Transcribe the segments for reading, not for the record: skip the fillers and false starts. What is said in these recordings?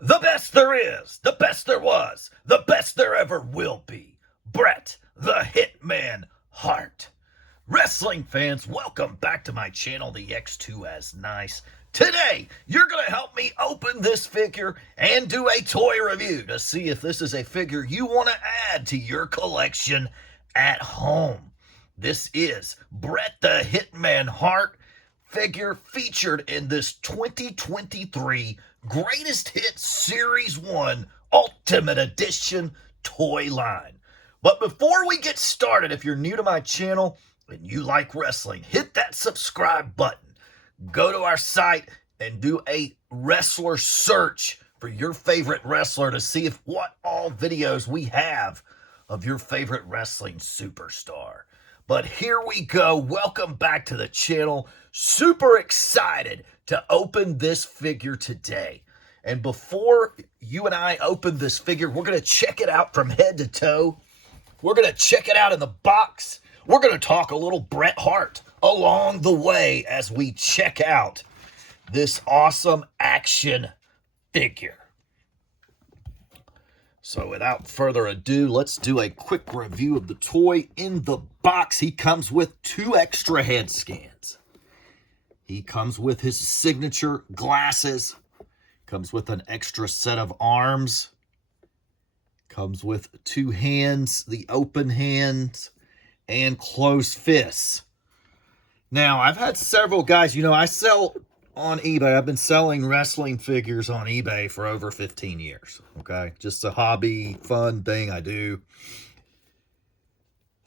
The best there is, the best there was, the best there ever will be. Bret, the Hitman Hart. Wrestling fans, welcome back to my channel, the X2 as Nice. Today, you're going to help me open this figure and do a toy review to see if this is a figure you want to add to your collection at home. This is Bret the Hitman Hart figure featured in this 2023 Greatest Hits Series 1 Ultimate Edition toy line. But before we get started, if you're new to my channel and you like wrestling, hit that subscribe button. Go to our site and do a wrestler search for your favorite wrestler to see if what all videos we have of your favorite wrestling superstar. But here we go. Welcome back to the channel. Super excited to open this figure today. And before you and I open this figure, we're going to check it out from head to toe. We're going to check it out in the box. We're going to talk a little Bret Hart along the way as we check out this awesome action figure. So without further ado, let's do a quick review of the toy. In the box, he comes with 2 extra head scans. He comes with his signature glasses. Comes with an extra set of arms. Comes with 2 hands, the open hands, and closed fists. Now, I've had several guys, I sell on eBay. I've been selling wrestling figures on eBay for over 15 years, okay? Just a hobby, fun thing I do.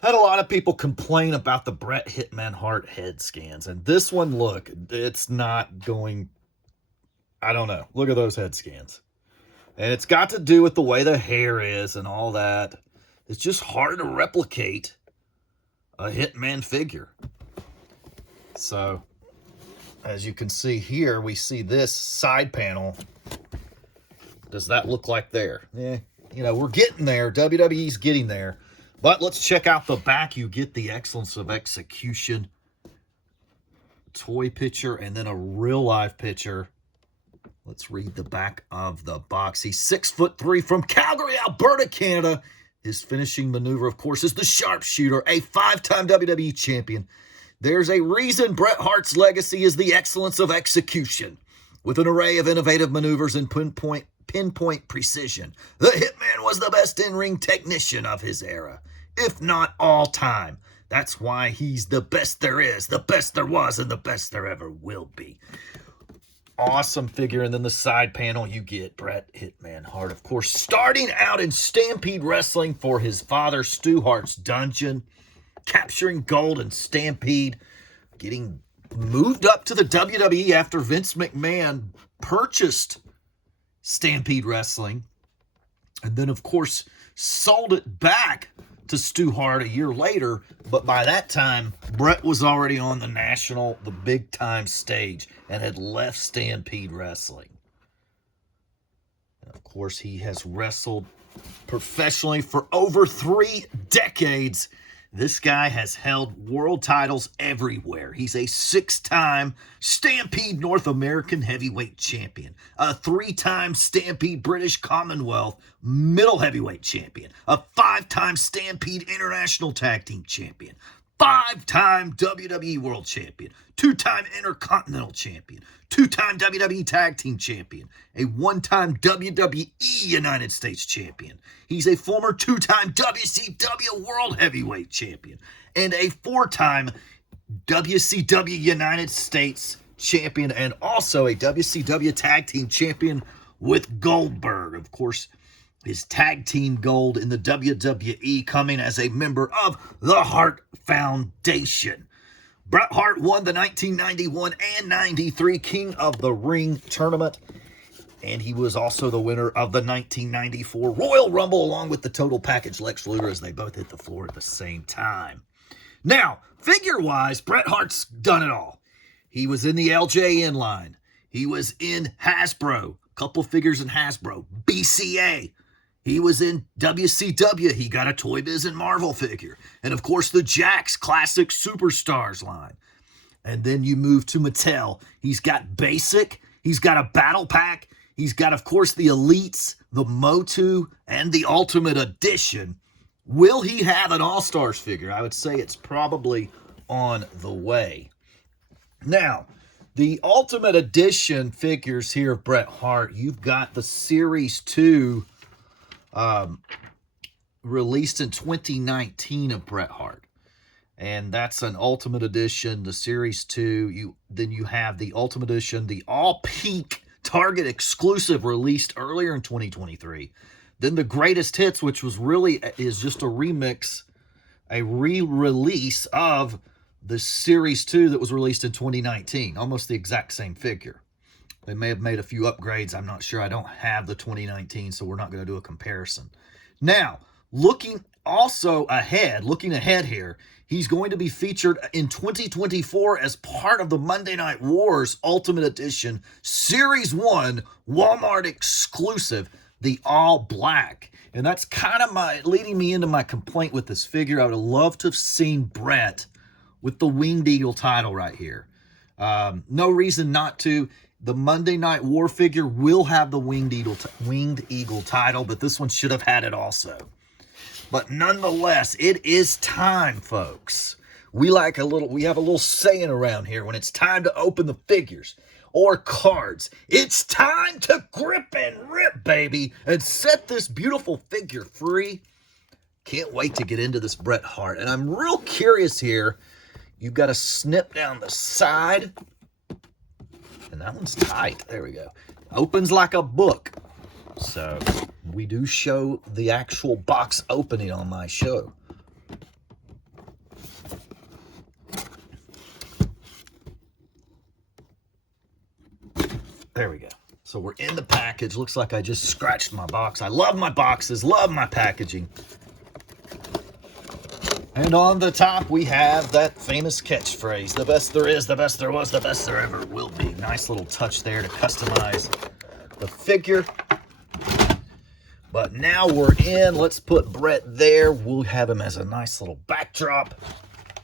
Had a lot of people complain about the Bret Hitman Hart head scans, and this one, look, it's not going, I don't know. Look at those head scans. And it's got to do with the way the hair is and all that. It's just hard to replicate a Hitman figure. So, as you can see here, we see this side panel. Does that look like there? Yeah, we're getting there. WWE's getting there. But let's check out the back. You get the excellence of execution toy picture and then a real life picture. Let's read the back of the box. He's 6'3" from Calgary, Alberta, Canada. His finishing maneuver, of course, is the sharpshooter, a 5-time WWE champion. There's a reason Bret Hart's legacy is the excellence of execution. With an array of innovative maneuvers and pinpoint precision, the Hitman was the best in-ring technician of his era, if not all time. That's why he's the best there is, the best there was, and the best there ever will be. Awesome figure. And then the side panel, you get Bret Hitman Hart, of course, starting out in Stampede Wrestling for his father, Stu Hart's Dungeon, capturing gold in Stampede, getting moved up to the WWE after Vince McMahon purchased Stampede Wrestling, and then, of course, sold it back to Stu Hart a year later. But by that time, Bret was already on the big-time stage and had left Stampede Wrestling. And of course, he has wrestled professionally for over 3 decades. This guy has held world titles everywhere. He's a 6-time Stampede North American Heavyweight Champion, a 3-time Stampede British Commonwealth Middle Heavyweight Champion, a 5-time Stampede International Tag Team Champion, 5-time WWE World Champion, 2-time Intercontinental Champion, 2-time WWE Tag Team Champion, a 1-time WWE United States Champion. He's a former 2-time WCW World Heavyweight Champion and a 4-time WCW United States Champion, and also a WCW Tag Team Champion with Goldberg. Of course, his tag team gold in the WWE coming as a member of the Hart Foundation. Bret Hart won the 1991 and 93 King of the Ring tournament, and he was also the winner of the 1994 Royal Rumble along with the Total Package Lex Luger, as they both hit the floor at the same time. Now, figure-wise, Bret Hart's done it all. He was in the LJN line. He was in Hasbro, a couple figures in Hasbro, BCA. He was in WCW. He got a Toy Biz and Marvel figure. And, of course, the Jakks Classic Superstars line. And then you move to Mattel. He's got Basic. He's got a Battle Pack. He's got, of course, the Elites, the Motu, and the Ultimate Edition. Will he have an All-Stars figure? I would say it's probably on the way. Now, the Ultimate Edition figures here of Bret Hart, you've got the Series 2 released in 2019 of Bret Hart. And that's an Ultimate Edition, the Series 2. Then you have the Ultimate Edition, the all-peak Target exclusive released earlier in 2023. Then the Greatest Hits, which is just a remix, a re-release of the Series 2 that was released in 2019. Almost the exact same figure. They may have made a few upgrades. I'm not sure. I don't have the 2019, so we're not going to do a comparison. Now, looking ahead here, he's going to be featured in 2024 as part of the Monday Night Wars Ultimate Edition Series 1 Walmart exclusive, the all black. And that's kind of leading me into my complaint with this figure. I would have loved to have seen Bret with the Winged Eagle title right here. No reason not to. The Monday Night War figure will have the Winged Eagle title, but this one should have had it also. But nonetheless, it is time, folks. We have a little saying around here when it's time to open the figures or cards. It's time to grip and rip, baby, and set this beautiful figure free. Can't wait to get into this Bret Hart. And I'm real curious here. You've got to snip down the side. And that one's tight. There we go. Opens like a book. So we do show the actual box opening on my show. There we go. So we're in the package. Looks like I just scratched my box. I love my boxes, love my packaging. And on the top, we have that famous catchphrase, the best there is, the best there was, the best there ever will be. Nice little touch there to customize the figure. But now we're in. Let's put Bret there. We'll have him as a nice little backdrop.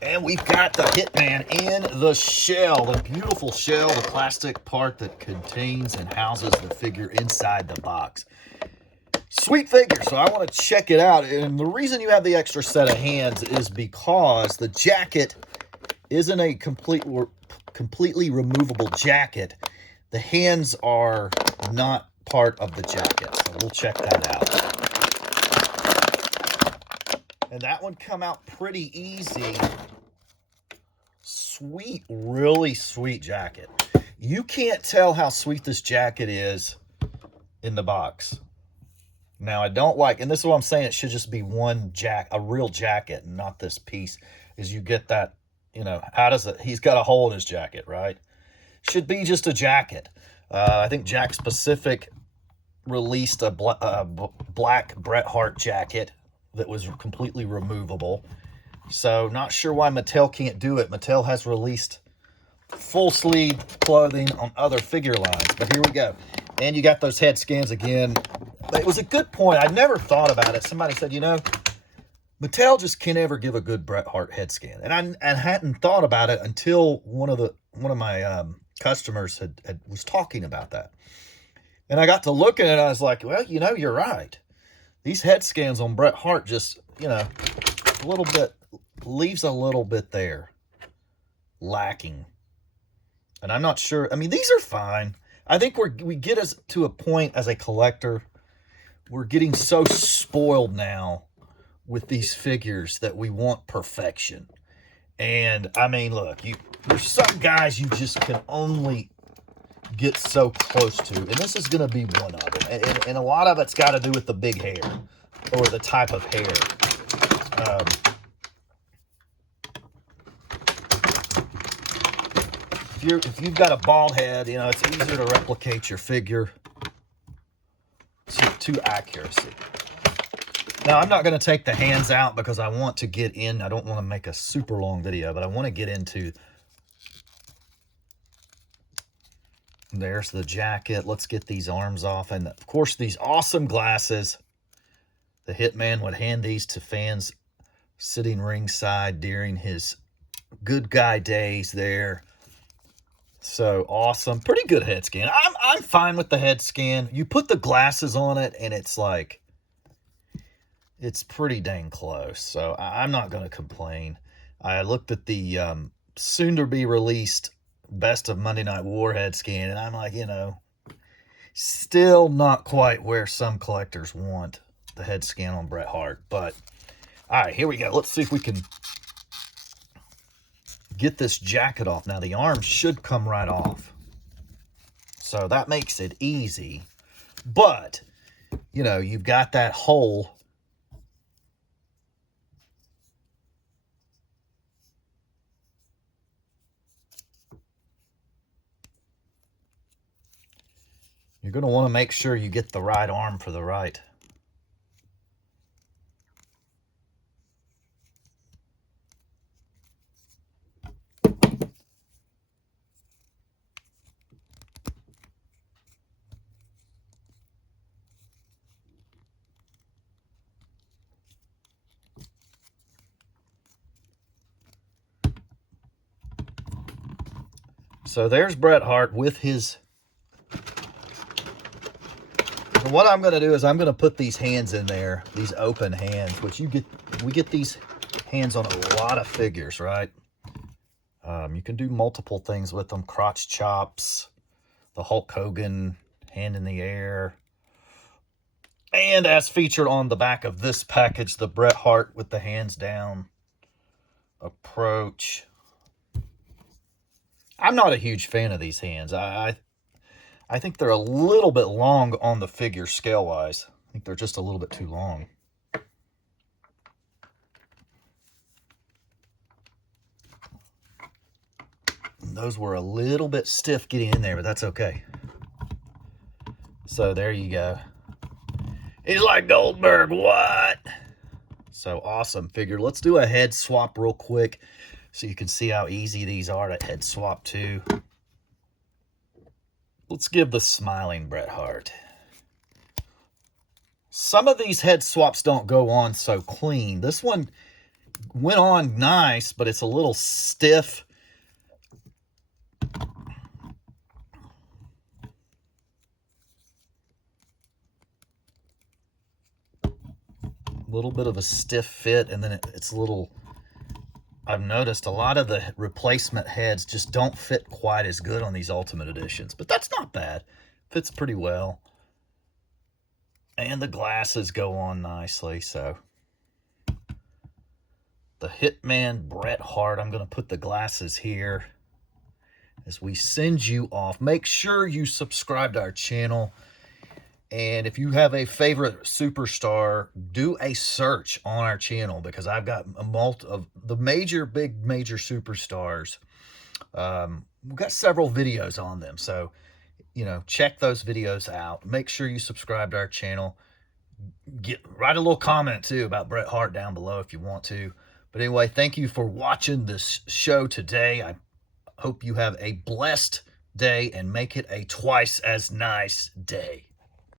And we've got the Hitman in the shell, the beautiful shell, the plastic part that contains and houses the figure inside the box. Sweet figure, so I want to check it out. And the reason you have the extra set of hands is because the jacket isn't a completely removable jacket. The hands are not part of the jacket, so we'll check that out. And that one come out pretty easy. Sweet, really sweet jacket. You can't tell how sweet this jacket is in the box. Now, I don't like, and this is what I'm saying, it should just be a real jacket, and not this piece, is you get that, how does it, he's got a hole in his jacket, right? Should be just a jacket. I think Jakks Pacific released a black Bret Hart jacket that was completely removable. So, not sure why Mattel can't do it. Mattel has released full sleeve clothing on other figure lines, but here we go. And you got those head scans again. It was a good point. I never thought about it. Somebody said, Mattel just can't ever give a good Bret Hart head scan. And I hadn't thought about it until one of my customers was talking about that. And I got to looking at it, and I was like, well, you're right. These head scans on Bret Hart just, leaves a little bit there lacking. And I'm not sure. I mean, these are fine. I think we get us to a point as a collector, we're getting so spoiled now with these figures that we want perfection. And I mean, look, there's some guys you just can only get so close to, and this is going to be one of them. And a lot of it's got to do with the big hair or the type of hair. If you've got a bald head, it's easier to replicate your figure to accuracy. Now, I'm not going to take the hands out because I want to get in. I don't want to make a super long video, but I want to get into. There's the jacket. Let's get these arms off. And, of course, these awesome glasses. The Hitman would hand these to fans sitting ringside during his good guy days there. So awesome. Pretty good head scan. I'm fine with the head scan. You put the glasses on it and it's like, it's pretty dang close. So I'm not going to complain. I looked at the soon to be released Best of Monday Night War head scan, and I'm like, you know, still not quite where some collectors want the head scan on Bret Hart. But all right, here we go. Let's see if we can get this jacket off. Now the arms should come right off, so that makes it easy. But you know, you've got that hole. You're going to want to make sure you get the right arm for the right. So there's Bret Hart with his... And what I'm going to do is I'm going to put these hands in there, these open hands, which we get these hands on a lot of figures, right? You can do multiple things with them. Crotch chops, the Hulk Hogan hand in the air. And as featured on the back of this package, the Bret Hart with the hands down approach. I'm not a huge fan of these hands. I think they're a little bit long on the figure scale-wise. I think they're just a little bit too long. And those were a little bit stiff getting in there, but that's okay. So there you go. He's like Goldberg, what? So awesome figure. Let's do a head swap real quick so you can see how easy these are to head swap to. Let's give the smiling Bret Hart. Some of these head swaps don't go on so clean. This one went on nice, but it's a little stiff. A little bit of a stiff fit, and then it's a little... I've noticed a lot of the replacement heads just don't fit quite as good on these Ultimate Editions, but that's not bad. Fits pretty well. And the glasses go on nicely, so. The Hitman Bret Hart, I'm going to put the glasses here as we send you off. Make sure you subscribe to our channel. And if you have a favorite superstar, do a search on our channel, because I've got a multi of the major superstars. We've got several videos on them. So, you know, check those videos out. Make sure you subscribe to our channel. Write a little comment too about Bret Hart down below if you want to. But anyway, thank you for watching this show today. I hope you have a blessed day and make it a twice as nice day.